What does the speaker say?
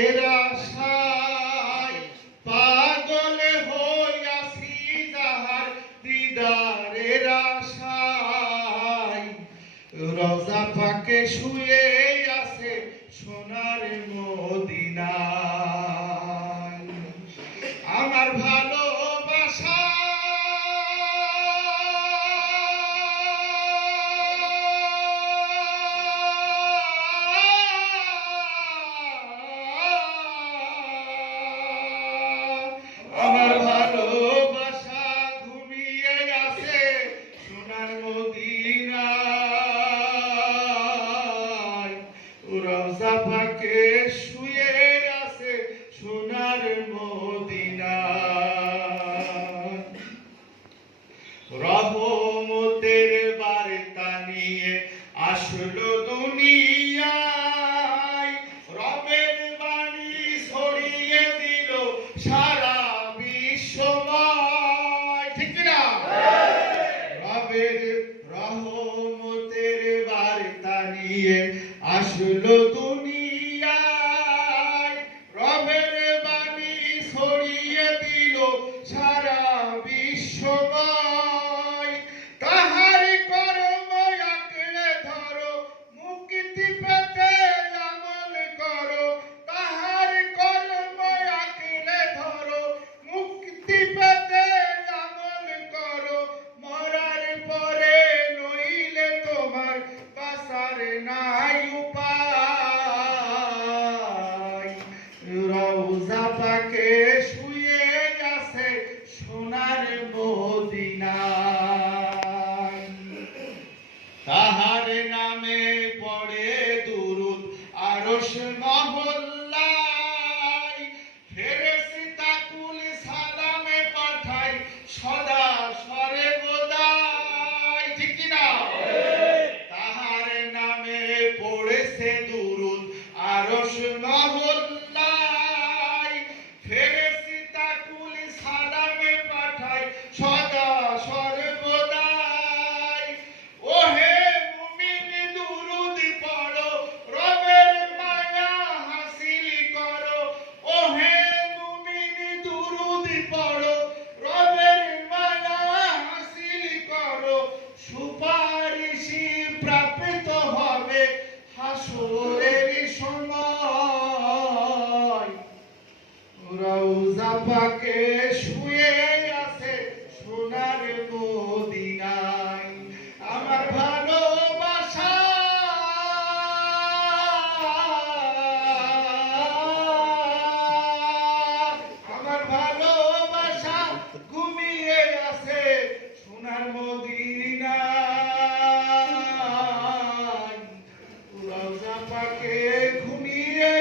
এর আশায় পাগল হইয়াছি যাহার দিদারের আশায় রওজা পাকে শুয়ে আছে সোনার মদিনায় আমার ভালোবাসা আমার ভালোবাসা ঘুমিয়ে আছে সোনার মদিনায় রওজা পাকে শুয়ে আছে সোনার মদিনায় রহমতের বার্তা নিয়ে আসলো দুনিয়ায় রবের বাণী ছড়িয়ে দিল সারা বিশ্বময় ঠিক না রবের রহমতের বার্তা নিয়ে আসলো দুনিয়ায় রবের বাণী ছড়িয়ে দিল সারা বিশ্বময় তাহার কর্ম আঁকড়ে ধরো মুক্তি পেতে আমল করো তাহার কর্ম আঁকড়ে ধরো মুক্তি পেতে আমল করো মরার পরে নইলে তোমার বাঁচার নাই উপায় রওজা পাকে শুয়ে আছে সোনার মদিনায় তাহার নামে পড়ে দুরূদ আরশ মহল্লায় ফেরেশতা কুল সালামে পাঠায় সদা সরে বোদায় ঠিক না তাহার নামে পড়েছে দুরূদ আরশ মহল্লায় ফেরেশতা কুল সালামে পাঠায় সদা সর্বদাই ওহে মুমিন দুরূদ পড়ো রবের মায়া হাসিল করো ওহে মুমিন দুরূদ পড়ো রবের মায়া হাসিল করো সুপারিশি প্রাপ্ত হবে হাসরের সময় রওজা পাকে শুয়ে আছে সোনার মদিনায় আমার ভালোবাসা আমার ভালোবাসা ঘুমিয়ে আছে সোনার মদিনায় রওজা পাকে ঘুমিয়ে